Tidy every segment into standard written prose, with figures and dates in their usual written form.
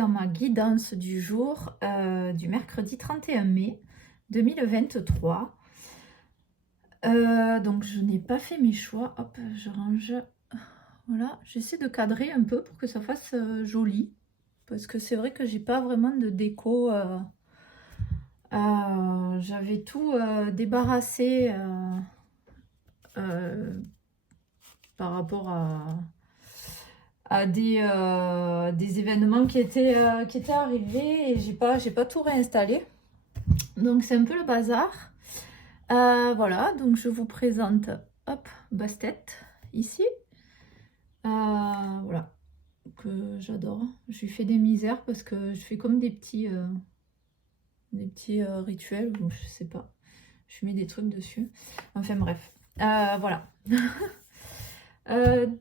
dans ma guidance du jour du mercredi 31 mai 2023. Donc je n'ai pas fait mes choix. Hop, je range. Voilà, j'essaie de cadrer un peu pour que ça fasse joli. Parce que c'est vrai que j'ai pas vraiment de déco. J'avais tout débarrassé par rapport à des événements qui étaient arrivés et j'ai pas tout réinstallé. Donc c'est un peu le bazar. Voilà, donc je vous présente, hop, Bastet, ici. Voilà, que j'adore. Je lui fais des misères parce que je fais comme des petits rituels, ou je sais pas. Je mets des trucs dessus. Enfin bref, voilà.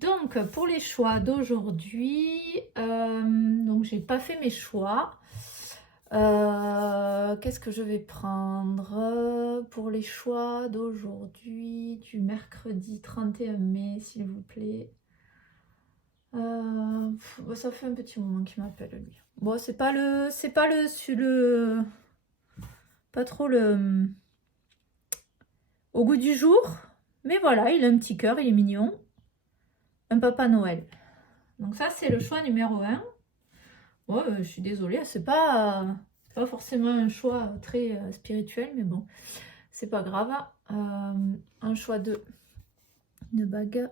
Donc pour les choix d'aujourd'hui, donc j'ai pas fait mes choix. Qu'est-ce que je vais prendre pour les choix d'aujourd'hui, du mercredi 31 mai, s'il vous plaît? Ça fait un petit moment qu'il m'appelle, lui. Bon, pas trop le au goût du jour, mais voilà, il a un petit cœur, il est mignon. Un Papa Noël. Donc ça, c'est le choix numéro 1. Ouais, je suis désolée, c'est pas forcément un choix très spirituel, mais bon, c'est pas grave. Un choix de une bague.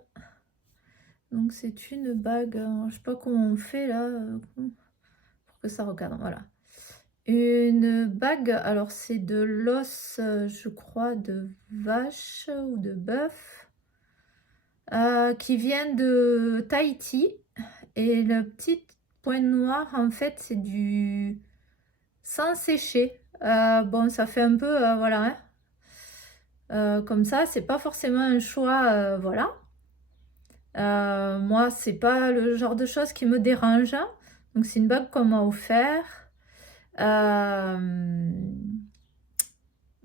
Donc c'est une bague, je sais pas comment on fait là pour que ça recadre. Voilà. Une bague, alors c'est de l'os, je crois, de vache ou de bœuf, qui vient de Tahiti. Et le petit point noir, en fait, c'est du sang séché. Bon, ça fait un peu, voilà, hein. Comme ça, c'est pas forcément un choix, voilà. Moi, c'est pas le genre de choses qui me dérange. Donc, c'est une bague qu'on m'a offert.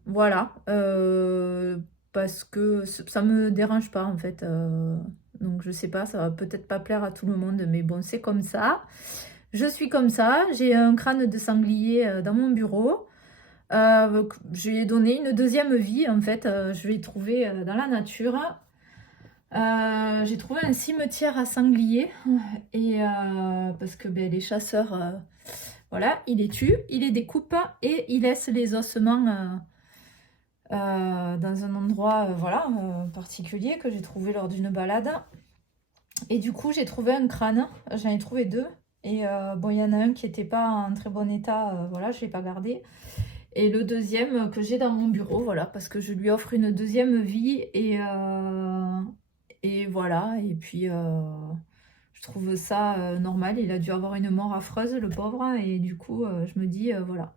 Voilà. Parce que ça me dérange pas, en fait. Donc, je sais pas, ça va peut-être pas plaire à tout le monde, mais bon, c'est comme ça. Je suis comme ça. J'ai un crâne de sanglier dans mon bureau. Je lui ai donné une deuxième vie, en fait. Je l'ai trouvé dans la nature. J'ai trouvé un cimetière à sangliers et parce que les chasseurs, voilà, ils les tuent, ils les découpent et ils laissent les ossements dans un endroit voilà, particulier que j'ai trouvé lors d'une balade. Et du coup, j'ai trouvé un crâne, j'en ai trouvé deux. Et bon, il y en a un qui n'était pas en très bon état, voilà, je ne l'ai pas gardé. Et le deuxième que j'ai dans mon bureau, voilà, parce que je lui offre une deuxième vie et voilà. Et puis, je trouve ça normal. Il a dû avoir une mort affreuse, le pauvre. Et du coup, je me dis, voilà,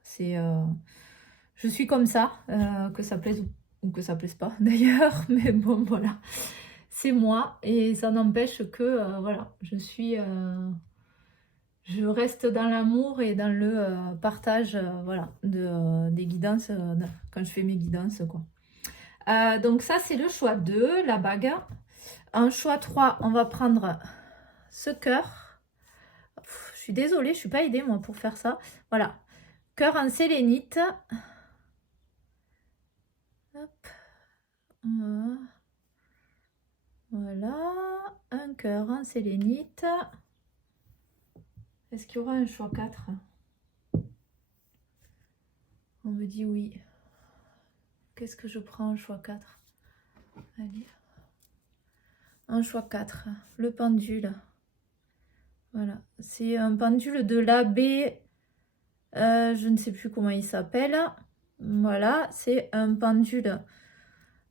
je suis comme ça, que ça plaise ou que ça plaise pas d'ailleurs. Mais bon, voilà, c'est moi. Et ça n'empêche que, voilà, je reste dans l'amour et dans le partage voilà, des guidances quand je fais mes guidances, quoi. Donc ça, c'est le choix 2, la bague. En choix 3, on va prendre ce cœur. Je suis désolée, je ne suis pas aidée, moi, pour faire ça. Voilà, cœur en sélénite. Hop. Voilà, un cœur en sélénite. Est-ce qu'il y aura un choix 4? On me dit oui. Qu'est-ce que je prends en choix 4? Allez. Un choix 4, le pendule. Voilà, c'est un pendule de l'abbé, je ne sais plus comment il s'appelle. Voilà, c'est un pendule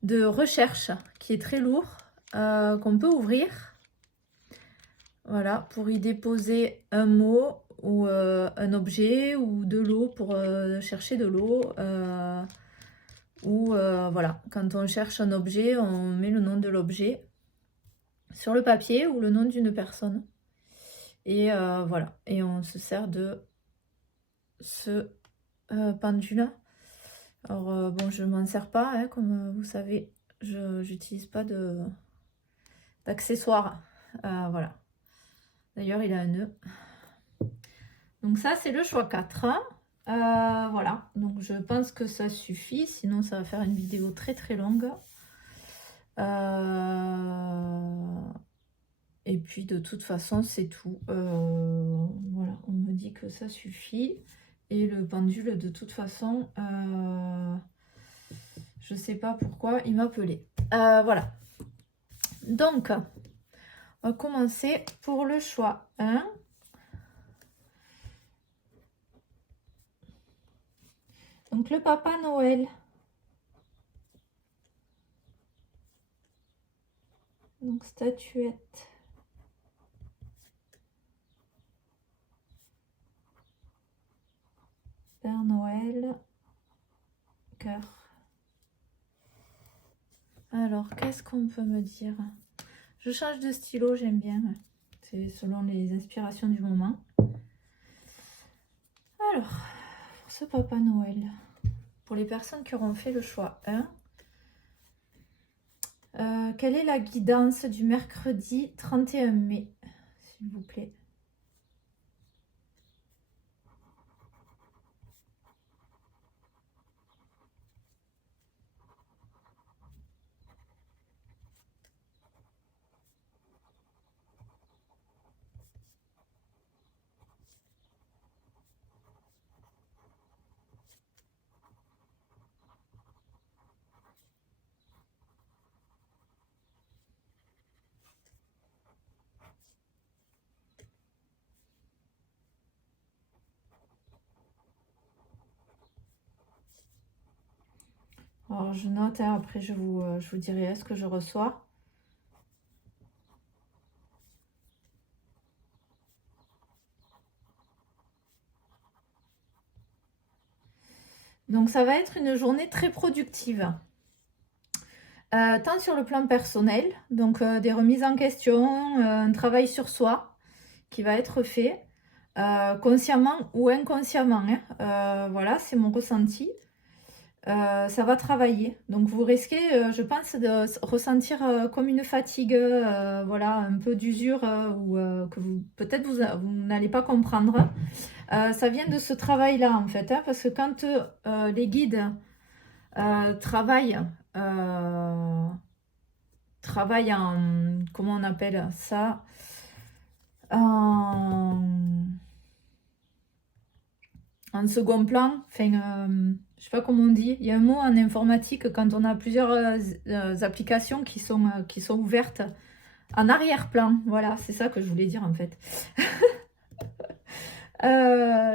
de recherche qui est très lourd, qu'on peut ouvrir. Voilà, pour y déposer un mot ou un objet ou de l'eau pour chercher de l'eau. Ou voilà, quand on cherche un objet, on met le nom de l'objet sur le papier ou le nom d'une personne. Et voilà, et on se sert de ce pendule. Alors bon, je m'en sers pas, hein, comme vous savez, je n'utilise pas d'accessoires. Voilà. D'ailleurs, il a un nœud. Donc ça, c'est le choix 4. Voilà, donc je pense que ça suffit, sinon ça va faire une vidéo très très longue. Et puis de toute façon, c'est tout. Voilà, on me dit que ça suffit. Et le pendule, de toute façon, je sais pas pourquoi il m'appelait. Voilà. Donc, on va commencer pour le choix 1. Donc, le Papa Noël. Donc, statuette. Père Noël. Cœur. Alors, qu'est-ce qu'on peut me dire? Je change de stylo, j'aime bien. C'est selon les inspirations du moment. Alors, pour ce Papa Noël, pour les personnes qui auront fait le choix 1, quelle est la guidance du mercredi 31 mai, s'il vous plaît? Alors, je note, hein, après je vous dirai ce que je reçois. Donc, ça va être une journée très productive. Tant sur le plan personnel, donc des remises en question, un travail sur soi qui va être fait, consciemment ou inconsciemment, hein. Voilà, c'est mon ressenti. Ça va travailler. Donc vous risquez, je pense, de ressentir comme une fatigue, voilà, un peu d'usure, ou que vous peut-être vous n'allez pas comprendre. Ça vient de ce travail-là, en fait, hein, parce que quand les guides travaillent en, comment on appelle ça, en second plan, enfin, je sais pas comment on dit, il y a un mot en informatique quand on a plusieurs applications qui sont ouvertes en arrière-plan. Voilà, c'est ça que je voulais dire en fait.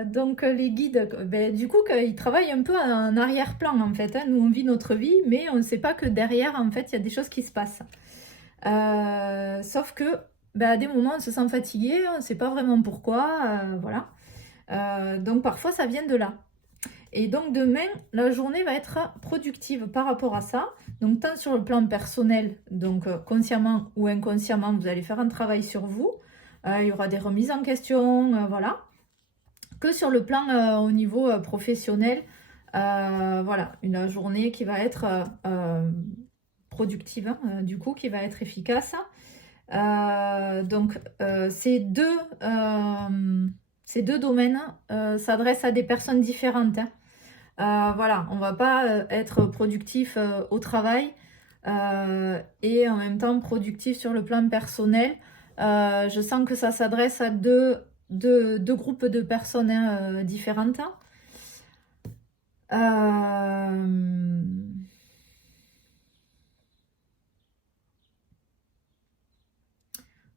Donc les guides, ben, du coup, ils travaillent un peu en arrière-plan en fait, hein. Nous, on vit notre vie, mais on ne sait pas que derrière, en fait, il y a des choses qui se passent. Sauf que, ben, à des moments, on se sent fatigué, on ne sait pas vraiment pourquoi, voilà. Donc parfois, ça vient de là. Et donc demain, la journée va être productive par rapport à ça. Donc tant sur le plan personnel, donc consciemment ou inconsciemment, vous allez faire un travail sur vous. Il y aura des remises en question, voilà. Que sur le plan au niveau professionnel, voilà, une journée qui va être productive, hein, du coup, qui va être efficace. Donc ces deux domaines s'adressent à des personnes différentes, hein. Voilà, on va pas être productif au travail et en même temps productif sur le plan personnel. Je sens que ça s'adresse à deux groupes de personnes, hein, différentes.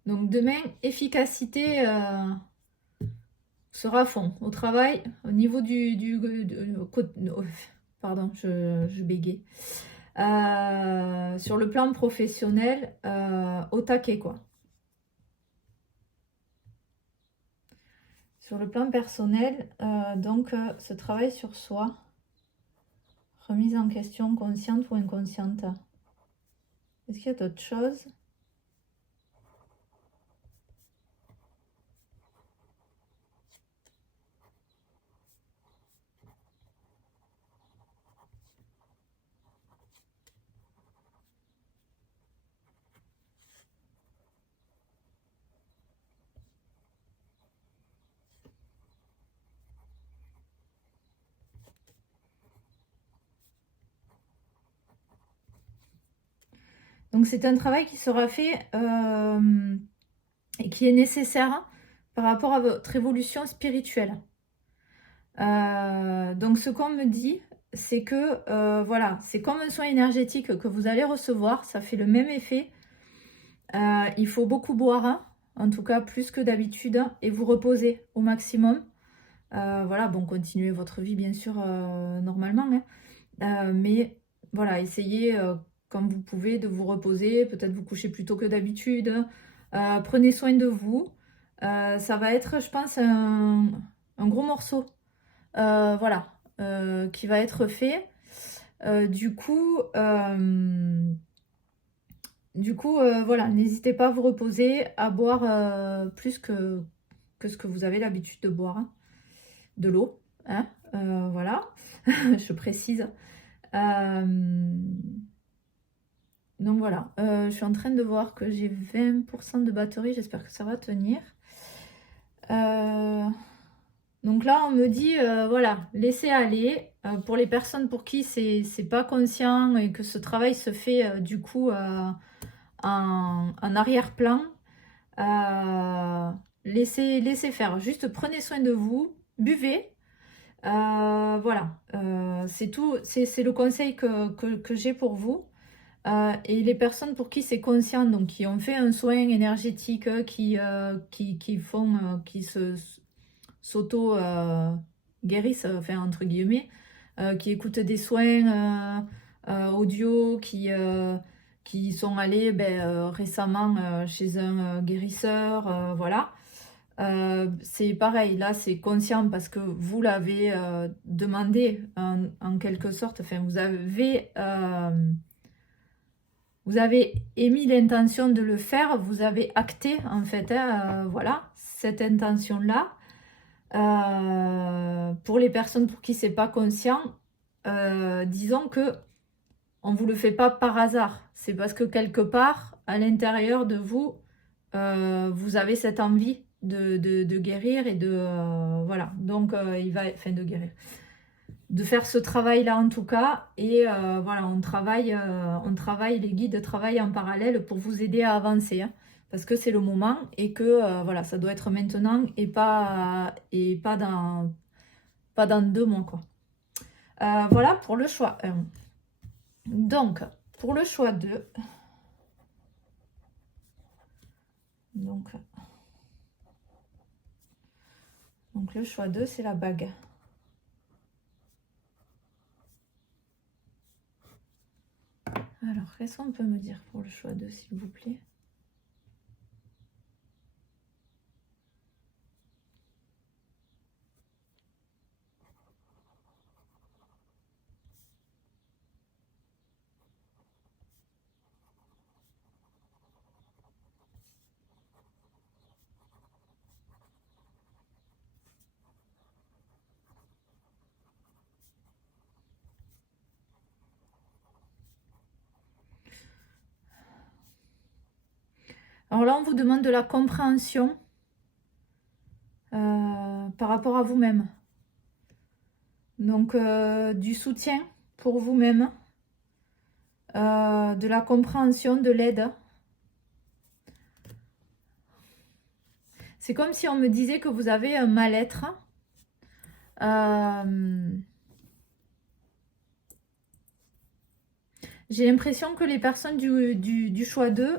Donc demain, efficacité sera à fond au travail, au niveau pardon, je bégaye. Sur le plan professionnel, au taquet, quoi. Sur le plan personnel, donc ce travail sur soi, remise en question consciente ou inconsciente. Est-ce qu'il y a d'autres choses? Donc c'est un travail qui sera fait et qui est nécessaire par rapport à votre évolution spirituelle. Donc ce qu'on me dit, c'est que voilà, c'est comme un soin énergétique que vous allez recevoir, ça fait le même effet. Il faut beaucoup boire, hein, en tout cas plus que d'habitude, et vous reposer au maximum. Voilà, bon, continuez votre vie bien sûr normalement, hein. Mais voilà, essayez quand vous pouvez de vous reposer, peut-être vous coucher plus tôt que d'habitude. Prenez soin de vous. Ça va être, je pense, un gros morceau. Voilà, qui va être fait. Voilà, n'hésitez pas à vous reposer, à boire plus que ce que vous avez l'habitude de boire, hein. De l'eau, hein, voilà, je précise. Donc voilà, je suis en train de voir que j'ai 20% de batterie, j'espère que ça va tenir. Donc là, on me dit, voilà, laissez aller. Pour les personnes pour qui c'est pas conscient et que ce travail se fait du coup en arrière-plan, laissez faire. Juste prenez soin de vous, buvez. Voilà, c'est tout, c'est le conseil que j'ai pour vous. Et les personnes pour qui c'est conscient, donc qui ont fait un soin énergétique, qui font, qui s'auto-guérissent, enfin entre guillemets, qui écoutent des soins audio, qui sont allés récemment chez un guérisseur, voilà. C'est pareil, là c'est conscient parce que vous l'avez demandé en quelque sorte, enfin vous avez émis l'intention de le faire, vous avez acté en fait, hein, voilà, cette intention-là. Pour les personnes pour qui c'est pas conscient, disons que on vous le fait pas par hasard. C'est parce que quelque part, à l'intérieur de vous, vous avez cette envie de guérir et voilà. Donc de guérir, de faire ce travail-là en tout cas. Et voilà, on travaille, les guides travaillent en parallèle pour vous aider à avancer, hein, parce que c'est le moment et que voilà, ça doit être maintenant et pas dans 2 mois, quoi. Voilà pour le choix 1. Donc, pour le choix 2, donc le choix 2, c'est la bague. Alors, qu'est-ce qu'on peut me dire pour le choix 2, s'il vous plaît? Alors là, on vous demande de la compréhension par rapport à vous-même. Donc, du soutien pour vous-même, de la compréhension, de l'aide. C'est comme si on me disait que vous avez un mal-être. J'ai l'impression que les personnes du choix 2,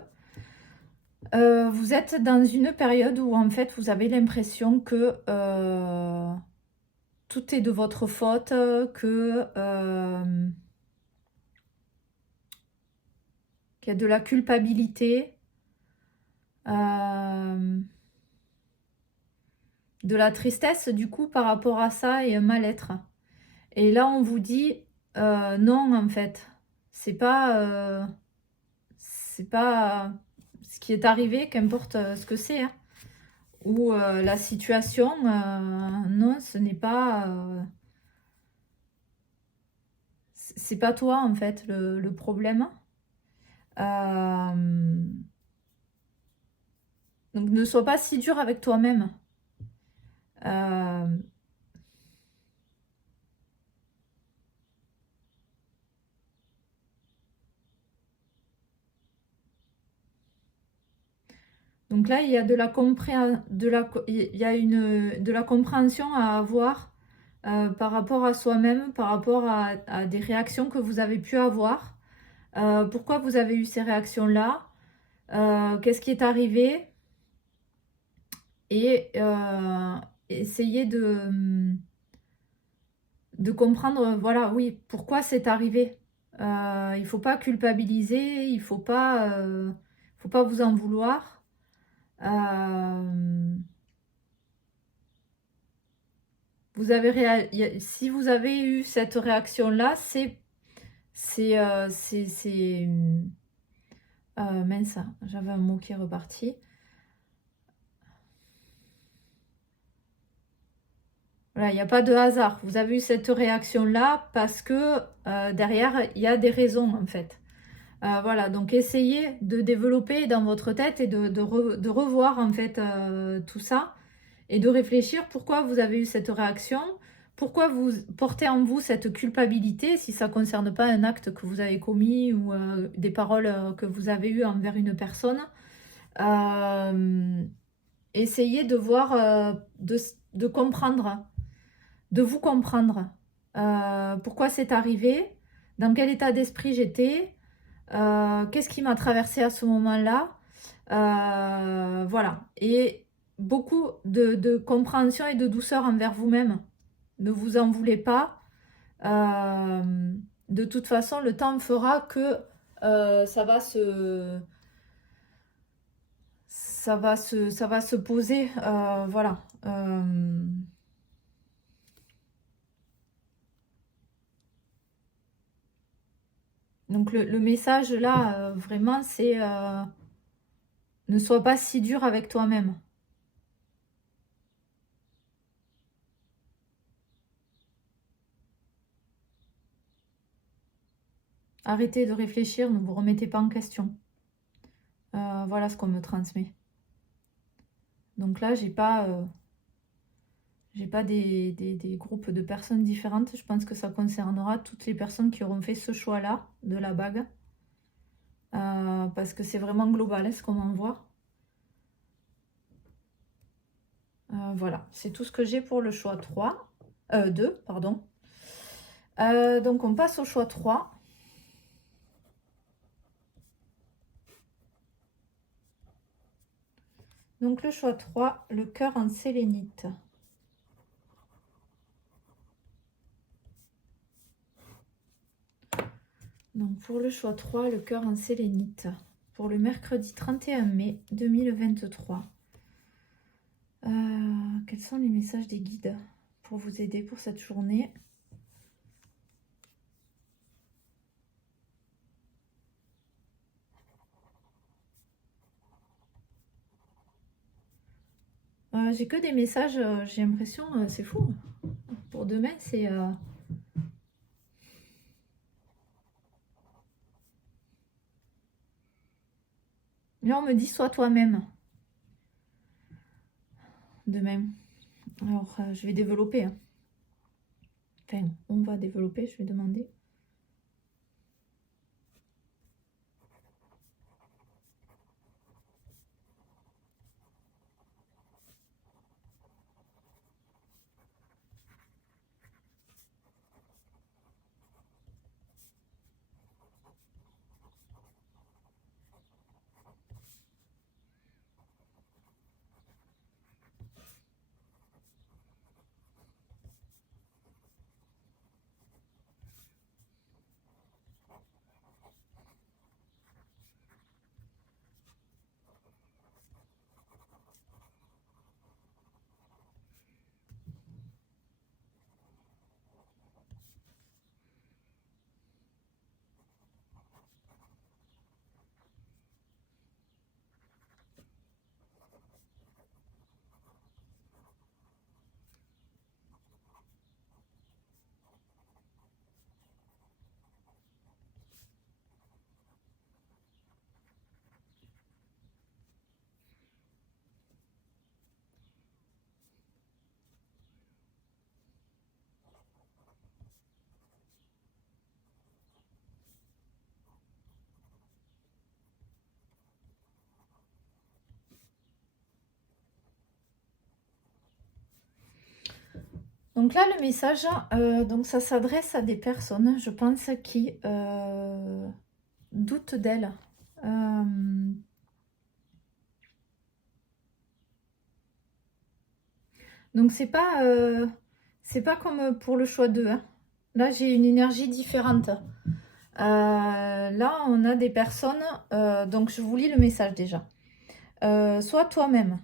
vous êtes dans une période où en fait vous avez l'impression que tout est de votre faute, qu'il y a de la culpabilité, de la tristesse du coup par rapport à ça et un mal-être. Et là on vous dit non, en fait, c'est pas ce qui est arrivé, qu'importe ce que c'est, hein, ou la situation, non, ce n'est pas c'est pas toi en fait le problème. Donc ne sois pas si dur avec toi-même. Donc là, il y a de la compréhension à avoir par rapport à soi-même, par rapport à des réactions que vous avez pu avoir. Pourquoi vous avez eu ces réactions-là? Qu'est-ce qui est arrivé? Et essayer de comprendre, voilà, oui, pourquoi c'est arrivé. Il ne faut pas culpabiliser, il ne faut pas vous en vouloir. Si vous avez eu cette réaction-là, mince, j'avais un mot qui est reparti. Voilà, il n'y a pas de hasard. Vous avez eu cette réaction-là parce que derrière, il y a des raisons en fait. Voilà, donc essayez de développer dans votre tête et de revoir en fait tout ça et de réfléchir pourquoi vous avez eu cette réaction, pourquoi vous portez en vous cette culpabilité si ça ne concerne pas un acte que vous avez commis ou des paroles que vous avez eues envers une personne. Essayez de voir, de comprendre, de vous comprendre. Pourquoi c'est arrivé, dans quel état d'esprit j'étais, qu'est-ce qui m'a traversé à ce moment-là. Voilà. Et beaucoup de compréhension et de douceur envers vous-même. Ne vous en voulez pas. De toute façon, le temps fera que ça va se poser. Voilà. Donc le message là, vraiment, c'est ne sois pas si dur avec toi-même. Arrêtez de réfléchir, ne vous remettez pas en question. Voilà ce qu'on me transmet. Donc là, j'ai pas des groupes de personnes différentes. Je pense que ça concernera toutes les personnes qui auront fait ce choix-là de la bague. Parce que c'est vraiment global, ce qu'on m'envoie. Voilà, c'est tout ce que j'ai pour le choix 2, pardon. Donc on passe au choix 3. Donc le choix 3, le cœur en sélénite. Donc pour le choix 3, le cœur en sélénite. Pour le mercredi 31 mai 2023. Quels sont les messages des guides pour vous aider pour cette journée? J'ai que des messages, j'ai l'impression, c'est fou. Pour demain, c'est... Là, on me dit sois toi-même. Demain. Alors, je vais développer. Hein. Enfin, on va développer, je vais demander. Donc là, le message, donc ça s'adresse à des personnes, je pense, qui doutent d'elles. Donc c'est pas comme pour le choix 2, hein. Là, j'ai une énergie différente. Là, on a des personnes, donc je vous lis le message déjà. Sois toi-même.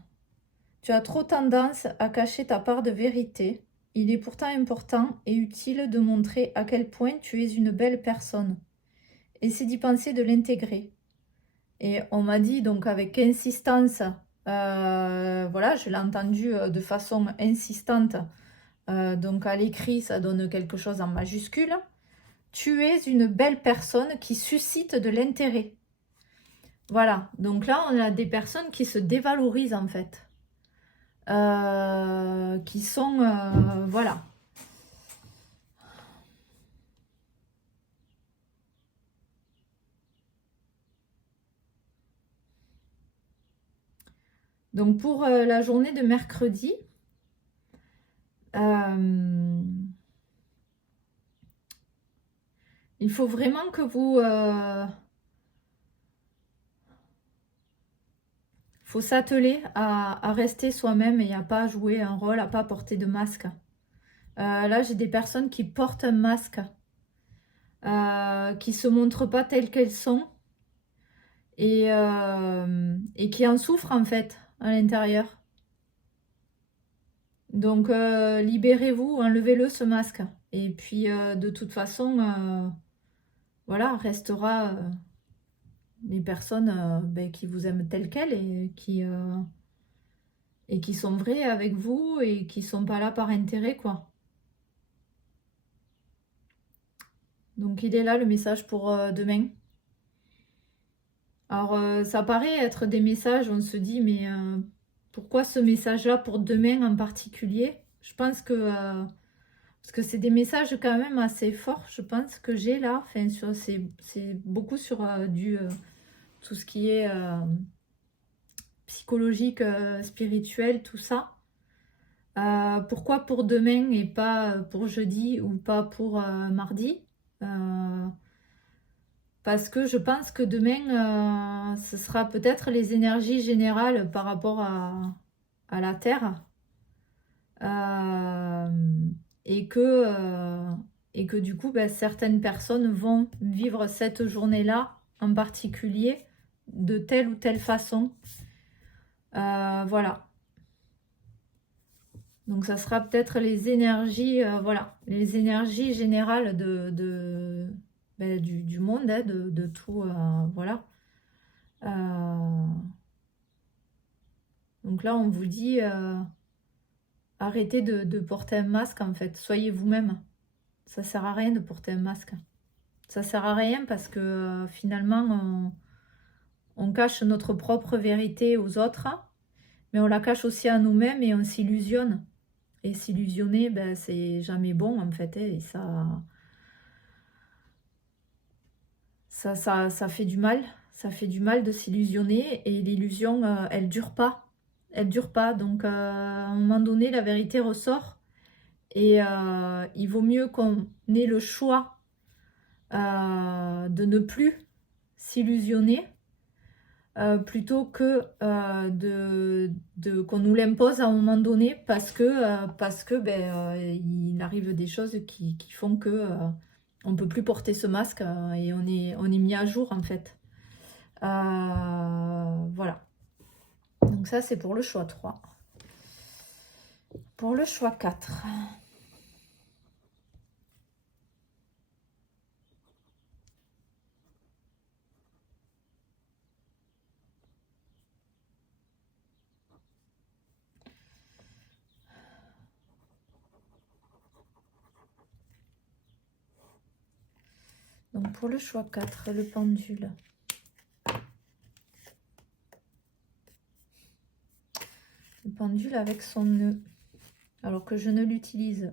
Tu as trop tendance à cacher ta part de vérité. Il est pourtant important et utile de montrer à quel point tu es une belle personne. Essaie d'y penser, de l'intégrer. Et on m'a dit donc avec insistance, voilà, je l'ai entendu de façon insistante, donc à l'écrit ça donne quelque chose en majuscule. Tu es une belle personne qui suscite de l'intérêt. Voilà, donc là on a des personnes qui se dévalorisent en fait. Qui sont, voilà. Donc pour la journée de mercredi, il faut vraiment que vous... faut s'atteler à rester soi-même et à pas jouer un rôle, à pas porter de masque. Là, j'ai des personnes qui portent un masque, qui se montrent pas telles qu'elles sont et qui en souffrent en fait à l'intérieur. Donc, libérez-vous, enlevez-le ce masque. Et puis, de toute façon, voilà, restera les personnes ben, qui vous aiment telles quelles et qui sont vraies avec vous et qui sont pas là par intérêt, quoi. Donc, il est là le message pour demain. Alors, ça paraît être des messages, on se dit, mais pourquoi ce message-là pour demain en particulier? Je pense que... parce que c'est des messages quand même assez forts, je pense, que j'ai là. Enfin, c'est beaucoup sur tout ce qui est psychologique, spirituel, tout ça. Pourquoi pour demain et pas pour jeudi ou pas pour mardi? Parce que je pense que demain, ce sera peut-être les énergies générales par rapport à la Terre. Euh, et que, et que du coup, ben, certaines personnes vont vivre cette journée-là en particulier de telle ou telle façon. Voilà. Donc ça sera peut-être les énergies, voilà, les énergies générales ben, du monde, hein, de tout, voilà. Donc là, on vous dit, arrêtez de porter un masque en fait, soyez vous-même. Ça sert à rien de porter un masque. Ça sert à rien parce que finalement, on cache notre propre vérité aux autres, mais on la cache aussi à nous-mêmes et on s'illusionne. Et s'illusionner, ben, c'est jamais bon en fait. Hein, et ça fait du mal. Ça fait du mal de s'illusionner et l'illusion, elle dure pas. Elle dure pas. Donc à un moment donné, la vérité ressort. Et il vaut mieux qu'on ait le choix de ne plus s'illusionner plutôt que qu'on nous l'impose à un moment donné parce que ben, il arrive des choses qui font que on peut plus porter ce masque et on est mis à jour en fait. Voilà. Donc ça c'est pour le choix 3. Pour le choix 4. Donc pour le choix 4, le pendule. Le pendule avec son nœud. Alors que je ne l'utilise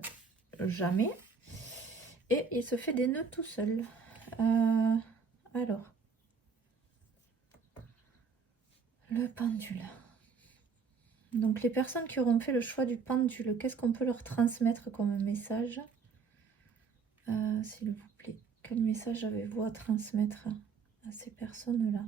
jamais. Et il se fait des nœuds tout seul. Alors. Le pendule. Donc les personnes qui auront fait le choix du pendule, qu'est-ce qu'on peut leur transmettre comme message, s'il vous plaît? Quel message avez-vous à transmettre à ces personnes-là?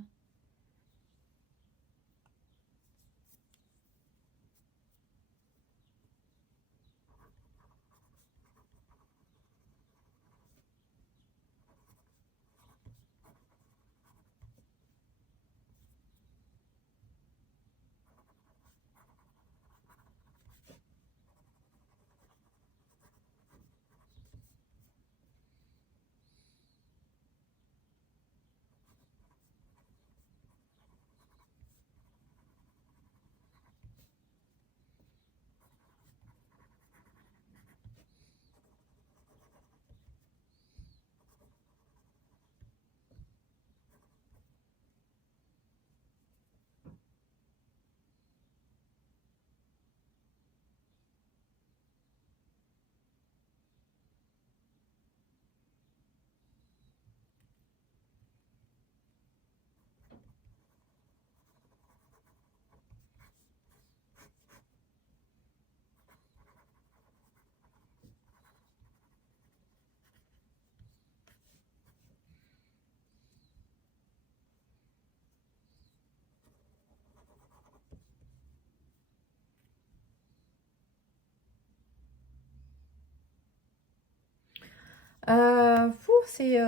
C'est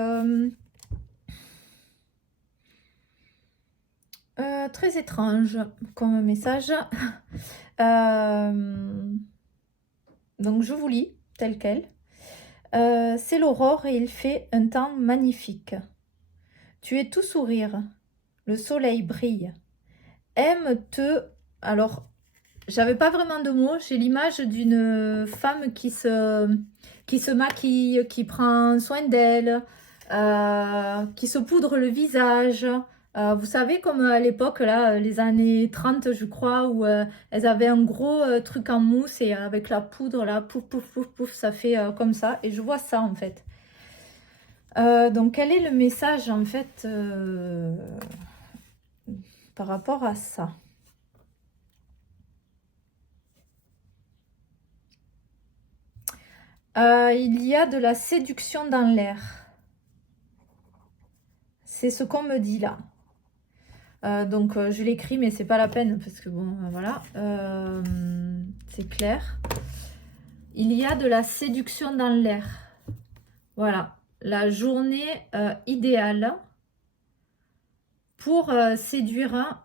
très étrange comme message. Donc je vous lis tel quel. C'est l'aurore et il fait un temps magnifique. Tu es tout sourire. Le soleil brille. Aime-te. Alors, j'avais pas vraiment de mots. J'ai l'image d'une femme qui se maquille, qui prend soin d'elle, qui se poudre le visage. Vous savez, comme à l'époque, là, les années 30, je crois, où elles avaient un gros truc en mousse et avec la poudre, là, pouf, pouf, pouf, pouf, ça fait comme ça. Et je vois ça, en fait. Donc, quel est le message, en fait, par rapport à ça? Il y a de la séduction dans l'air. C'est ce qu'on me dit là. Donc je l'écris, mais c'est pas la peine parce que bon, voilà, c'est clair. Il y a de la séduction dans l'air. Voilà, la journée idéale pour séduire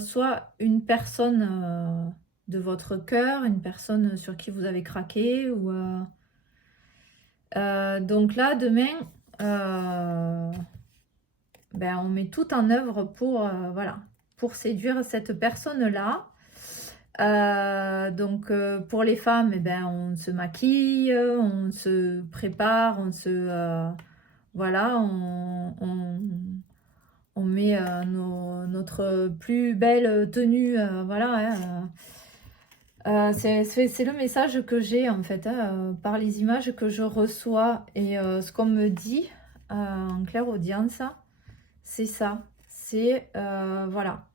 soit une personne de votre cœur, une personne sur qui vous avez craqué, ou donc là demain. Ben, on met tout en œuvre pour, voilà, pour séduire cette personne-là. Donc, pour les femmes, eh ben, on se maquille, on se prépare, voilà, on met notre plus belle tenue, voilà. C'est le message que j'ai, en fait, par les images que je reçois et ce qu'on me dit en claire audience. C'est ça, c'est voilà.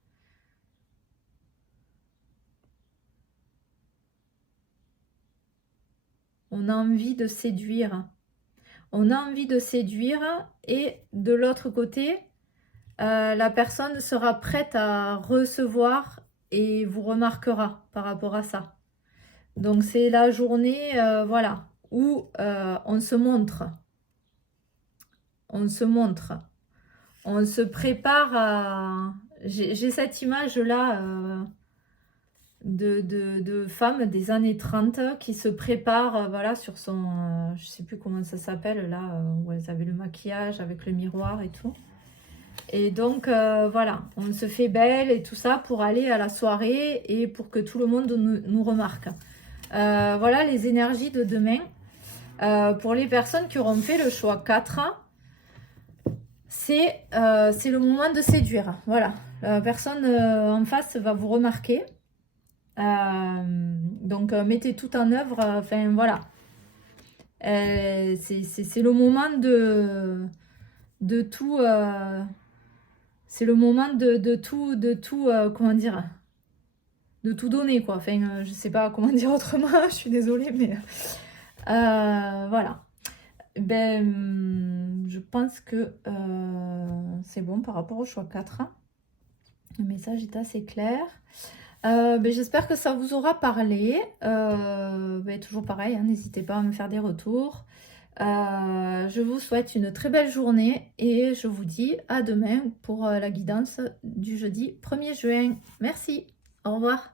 On a envie de séduire. On a envie de séduire et de l'autre côté, la personne sera prête à recevoir et vous remarquera par rapport à ça. Donc c'est la journée, voilà, où on se montre. On se montre. On se prépare à... J'ai cette image-là de femmes des années 30 qui se préparent, voilà, sur son... je sais plus comment ça s'appelle, là, où elles avaient le maquillage avec le miroir et tout. Et donc, voilà, on se fait belle et tout ça pour aller à la soirée et pour que tout le monde nous remarque. Voilà les énergies de demain. Pour les personnes qui auront fait le choix 4, c'est le moment de séduire. Voilà, la personne en face va vous remarquer. Donc, mettez tout en œuvre. Enfin, voilà. C'est le moment de tout... c'est le moment de tout comment dire, tout donner, quoi. Enfin, je sais pas comment dire autrement, je suis désolée, mais voilà. Ben, je pense que c'est bon par rapport au choix 4. Le message est assez clair. Ben, j'espère que ça vous aura parlé. Ben, toujours pareil, hein, n'hésitez pas à me faire des retours. Je vous souhaite une très belle journée et je vous dis à demain pour la guidance du jeudi 1er juin. Merci, au revoir.